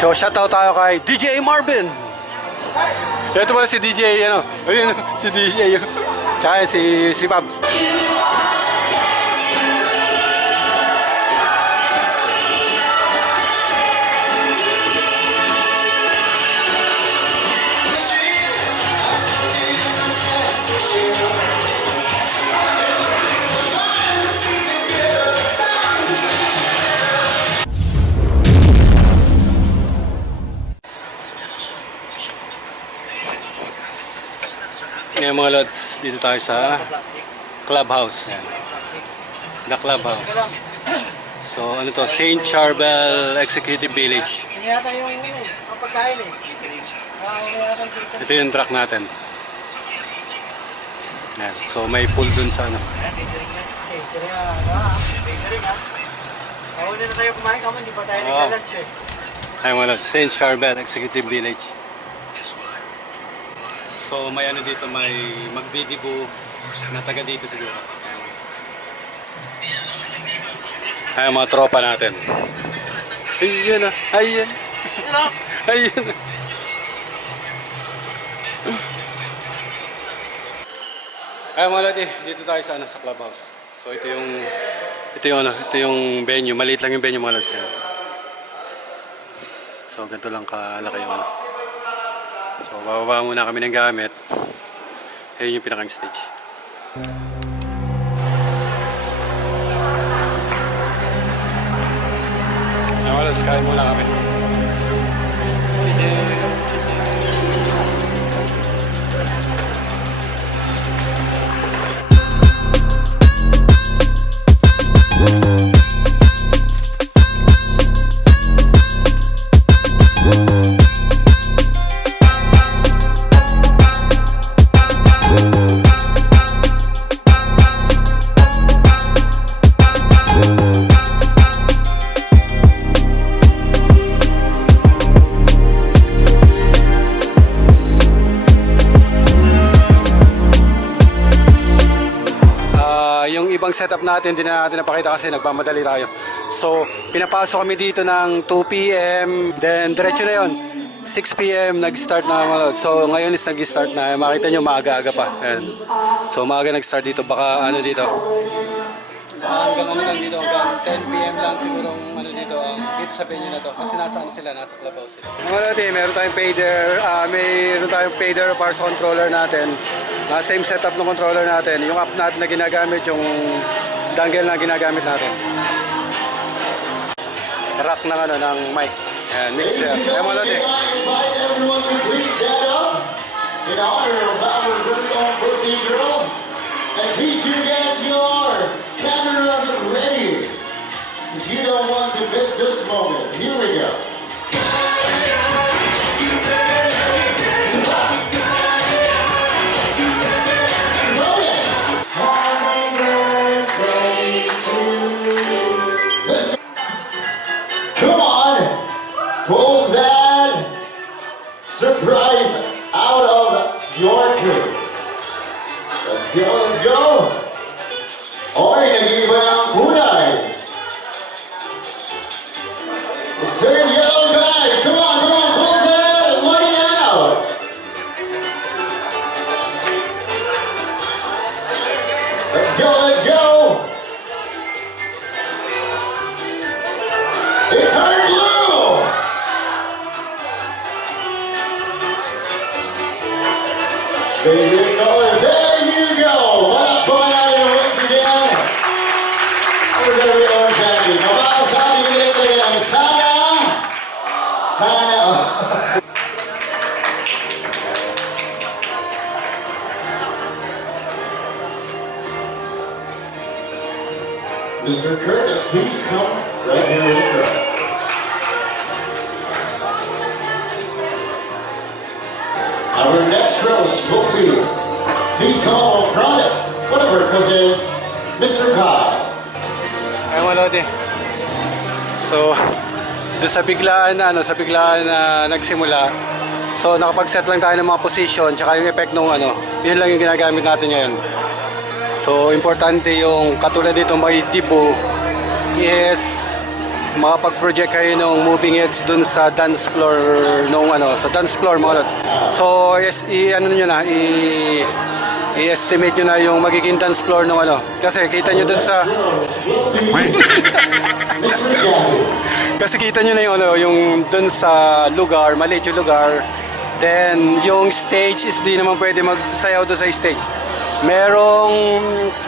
So shoutout tayo kay DJ Marvin. Ito pala si DJ, ano? Ayun, si DJ. Tsaka si Pabs. Ngayon mga lods, dito tayo sa clubhouse. Yan. The clubhouse. So ano to, St. Charbel Executive Village. Yata yung pagkain eh. Ito yung truck natin. Yan. So may pool dun sa ano. Mauna na tayo kumain kamo, hindi pa tayo nagla-lunch eh. Ay mga lods, St. Charbel Executive Village. So may ano dito, may magdidibo na taga dito siguro. Ay mga tropa natin. Ayun na, ayun. Ayun. Ay mga lodi, dito tayo sa ano, sa clubhouse. So ito yung venue, maliit lang yung venue mga lods. So ganito lang kalaki yung ano. So, bababa muna kami ng gamit. Ayun yung pinakang stage. Let's kain muna kami. Yung ibang setup natin, hindi na natin napakita kasi nagmamadali tayo. So, pinapasok kami dito ng 2 PM, then diretso na yon. 6 PM nag-start na mga lods. So, ngayon is nag-start na. Makita nyo, maaga-aga pa. Ayan. So, maaga nag-start dito. Baka ano dito. Hanggang ano lang dito, hanggang 10 PM lang siguro ano dito, dito sa venue na to. Kasi nasa ano sila, nasa clubhouse sila. Mga lods, meron tayong fader para sa controller natin. Same setup ng controller natin. Yung app natin na ginagamit, yung dongle na ginagamit natin. Rack ng ano, ng mic. Ayan, mixer. Ayan mga lods. Everyone to please stand up in honor of our very own birthday girl. And please do get your cameras ready, because you don't want to miss this moment. Here we go. Come on, pull that surprise out of your crew. Let's go, let's go. Oy, nag-iiba na ang kulay. Turn yellow, guys. Come on, pull that money out. Let's go, let's go. It's our blue! Baby color, there you go! What up, going on here once again? Our very own Jackie. Mababasabi ulit ko yan. Sana! Mr. Kurt, please come right here with the crowd. Our next roast will be, please come up front, one of our cousins, Mr. Kai. Ay mga lodi. So, doon sa biglaan na nagsimula. So, nakapag-set lang tayo ng mga position, tsaka yung effect nung yun lang yung ginagamit natin ngayon. So, importante yung katulad dito may dibo is makapag-project kayo ng moving heads dun sa dance floor sa dance floor mga lods. So i-estimate nyo na yung magiging dance floor ng kasi kita nyo dun sa kasi kita nyo na yung dun sa lugar, maliit yung lugar. Then yung stage is di naman pwede magsayaw doon sa stage. Merong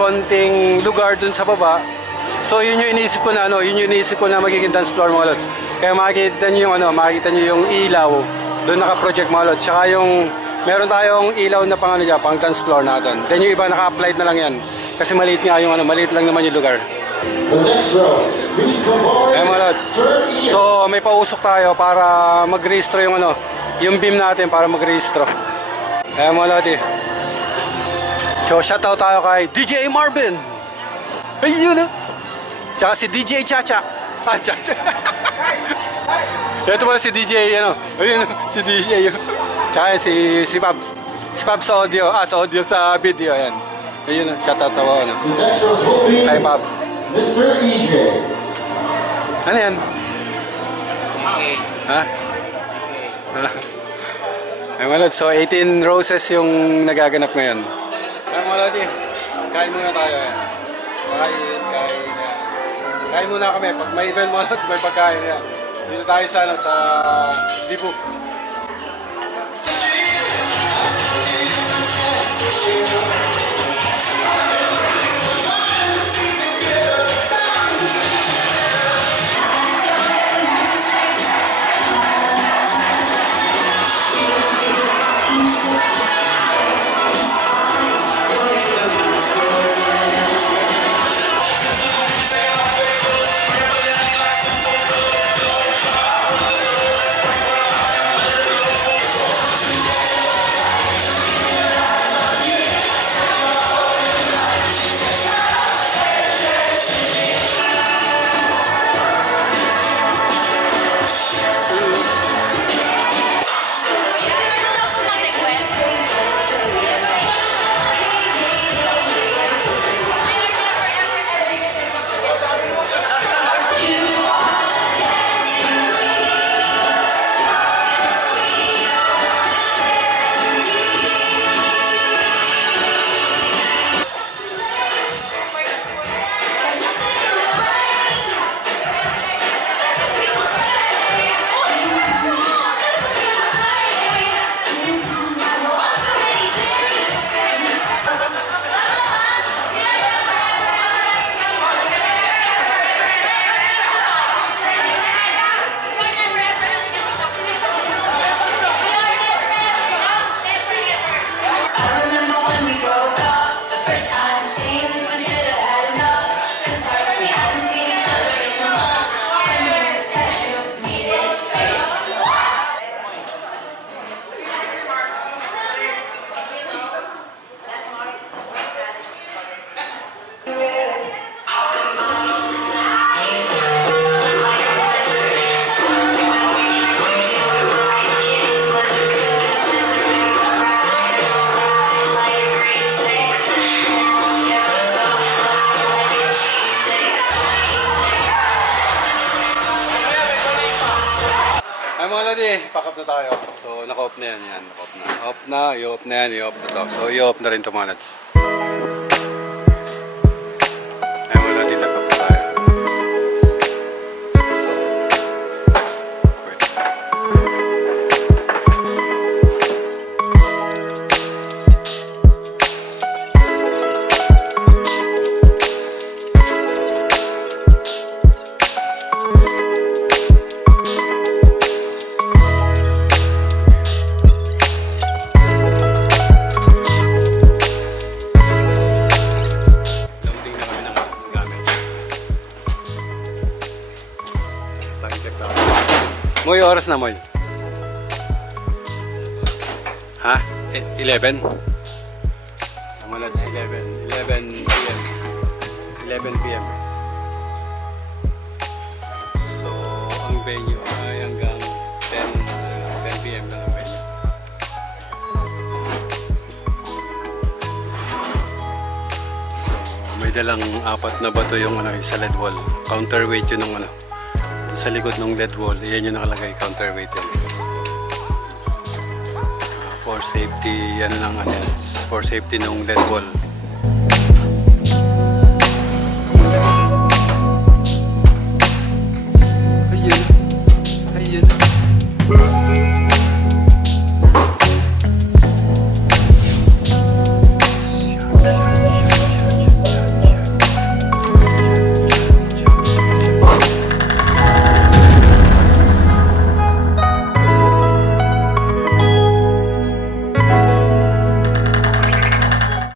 konting lugar dun sa baba. So yun yung iniisip ko na magiging dance floor mga lods. Kaya makikita nyo yung ilaw doon naka-project mga lods. Tsaka yung meron tayong ilaw na pang pang dance floor natin. Then yung iba naka-applied na lang yan. Kasi maliit nga yung maliit lang naman yung lugar. The next row, please come forward. Kaya mga lods. Sir Ian. So may pausok tayo para mag-rehistro yung beam natin para mag-rehistro. Kaya mga lods. So shoutout tayo kay DJ Marvin. Ayun Tsaka si DJ Chacha. Chacha. Ito pala si DJ ayun si DJ Tsaka si Pabs. Si Pabs sa audio, sa audio sa video yan. Ayun shoutout sa The next row will be kay Pab. Mr. EJ. Ano yan? Ha? Ay mga lods, so 18 roses yung nagaganap ngayon. Ay mga lods, kain muna tayo yan. Kain muna kami. Pag may event mga lods, may pagkain yan. Dito tayo sa Dibu. Pack up na tayo. So, naka-off na yan. Naka-off na. Off na, i-off na yan, i-off na to. So, i-off na rin ito mga nuts. Ay, wala din nag-off na tayo. Wait. Moy, oras na, Moy. Ha? 11? Malad 11 p.m. 11 p.m. So, ang venue ay hanggang 10 p.m. lang ang venue. So, may dalang 4 na bato yung sa lead wall. Counterweight yun ng sa likod ng LED wall. Yan yung nakalagay, counterweight yan. For safety, ano lang, ano yan, for safety ng LED wall.